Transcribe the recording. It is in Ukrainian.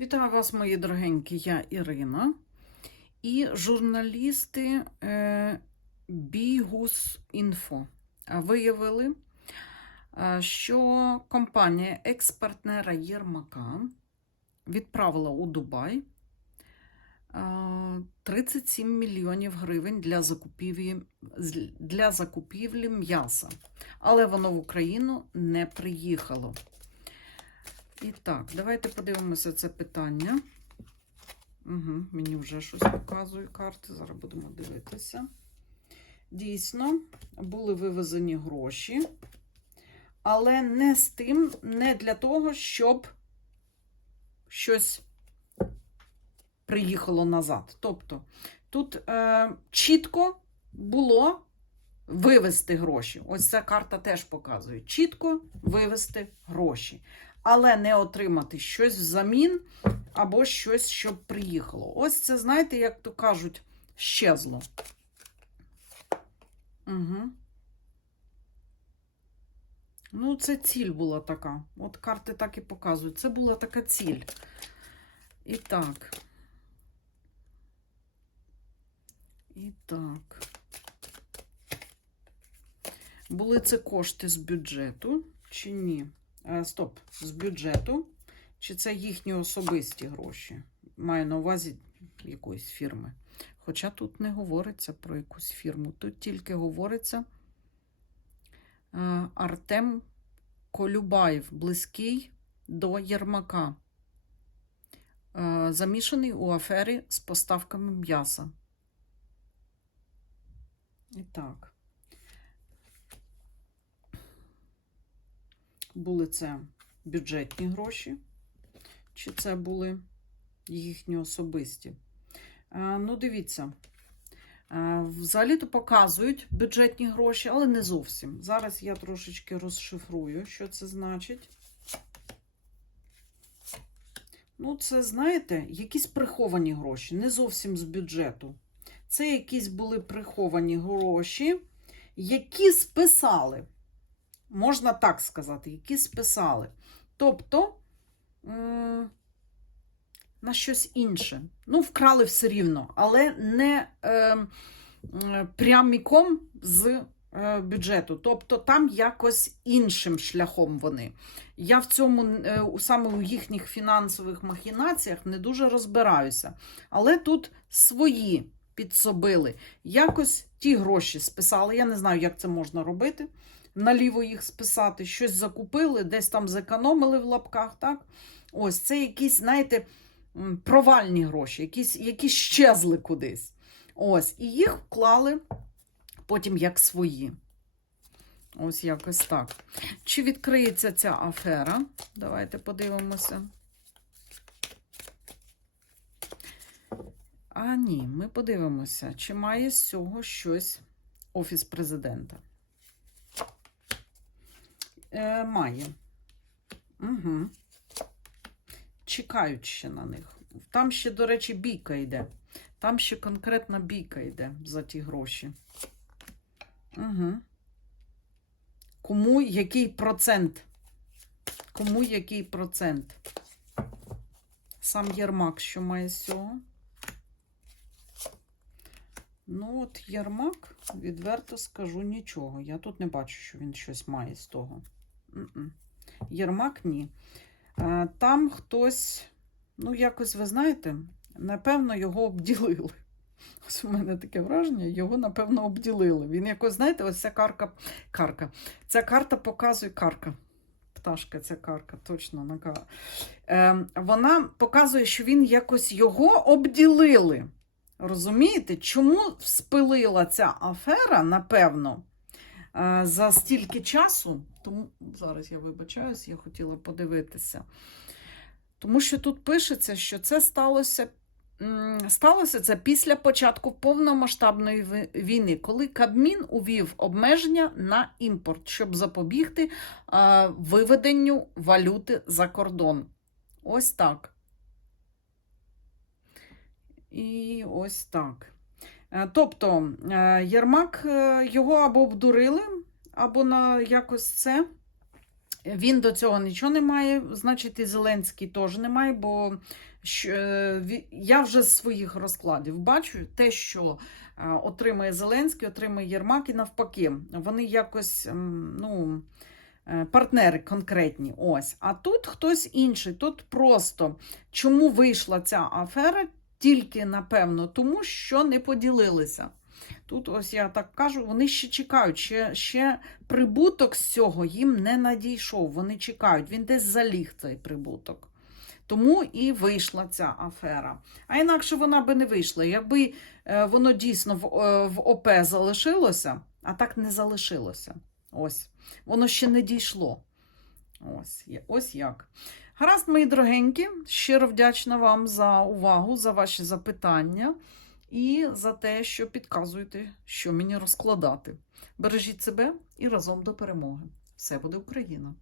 Вітаю вас, мої дорогенькі, я Ірина. І журналісти е, Бігус.Інфо виявили, е, що компанія експортнера Єрмака відправила у Дубай е, 37 мільйонів гривень для закупівлі, для закупівлі м'яса, але воно в Україну не приїхало. І так, давайте подивимося це питання. Угу, мені вже щось показують карти. Зараз будемо дивитися. Дійсно, були вивезені гроші, але не з тим, не для того, щоб щось приїхало назад. Тобто, тут е, чітко було вивести гроші. Ось ця карта теж показує: чітко вивести гроші але не отримати щось взамін або щось, щоб приїхало. Ось це, знаєте, як то кажуть, щезло. Угу. Ну, це ціль була така. От карти так і показують. Це була така ціль. І так. І так. Були це кошти з бюджету чи ні? Е, Стоп, з бюджету. Чи це їхні особисті гроші? Маю на увазі якоїсь фірми. Хоча тут не говориться про якусь фірму. Тут тільки говориться е, Артем Колюбаєв, близький до Єрмака. Е, Замішаний у афері з поставками м'яса. І так. Були це бюджетні гроші, чи це були їхні особисті. Ну, дивіться, взагалі-то показують бюджетні гроші, але не зовсім. Зараз я трошечки розшифрую, що це значить. Ну, це, знаєте, якісь приховані гроші, не зовсім з бюджету. Це якісь були приховані гроші, які списали можна так сказати, які списали. Тобто на щось інше. Ну, вкрали все рівно, але не е, пряміком з е, бюджету. Тобто там якось іншим шляхом вони. Я в цьому е, саме у їхніх фінансових махінаціях не дуже розбираюся. Але тут свої підсобили. Якось ті гроші списали. Я не знаю, як це можна робити наліво їх списати, щось закупили, десь там зекономили в лапках. так? Ось це якісь, знаєте, провальні гроші, якісь, які щезли кудись. Ось, і їх вклали потім як свої. Ось якось так. Чи відкриється ця афера? Давайте подивимося. А ні, ми подивимося, чи має з цього щось Офіс президента. Е, має. Угу. Чекають ще на них. Там ще, до речі, бійка йде. Там ще конкретна бійка йде за ті гроші. Угу. Кому який процент? Кому який процент? Сам Єрмак, що має з цього? Ну, от Єрмак, відверто скажу нічого. Я тут не бачу, що він щось має з того. Єрмак ні. Е, Там хтось, ну, якось, ви знаєте, напевно, його обділили. Ось у мене таке враження, його, напевно, обділили. Він якось, знаєте, ось ця карка, карка. Ця карта показує карка. Пташка, ця карка, точно на Е, Вона показує, що він якось його обділили. Розумієте, чому спилила ця афера, напевно, за стільки часу? Тому зараз я вибачаюсь, я хотіла подивитися. Тому що тут пишеться, що це сталося. Сталося це після початку повномасштабної війни, коли Кабмін увів обмеження на імпорт, щоб запобігти е, виведенню валюти за кордон. Ось так. І ось так. Е, Тобто е, Єрмак е, його або обдурили, або на якось це Він до цього нічого не має, значить, і Зеленський теж не має, бо я вже з своїх розкладів бачу те, що отримує Зеленський, отримує Єрмак і навпаки. Вони якось ну, партнери конкретні. Ось. А тут хтось інший. Тут просто чому вийшла ця афера? Тільки напевно тому, що не поділилися. Тут, ось я так кажу, вони ще чекають, ще, ще прибуток з цього їм не надійшов. Вони чекають, він десь заліг цей прибуток. Тому і вийшла ця афера. А інакше вона би не вийшла. Якби е, воно дійсно в, е, в ОП залишилося, а так не залишилося. Ось. Воно ще не дійшло. Ось, ось як. Гаразд, мої дорогенькі, щиро вдячна вам за увагу, за ваші запитання і за те, що підказуєте, що мені розкладати. Бережіть себе і разом до перемоги. Все буде Україна!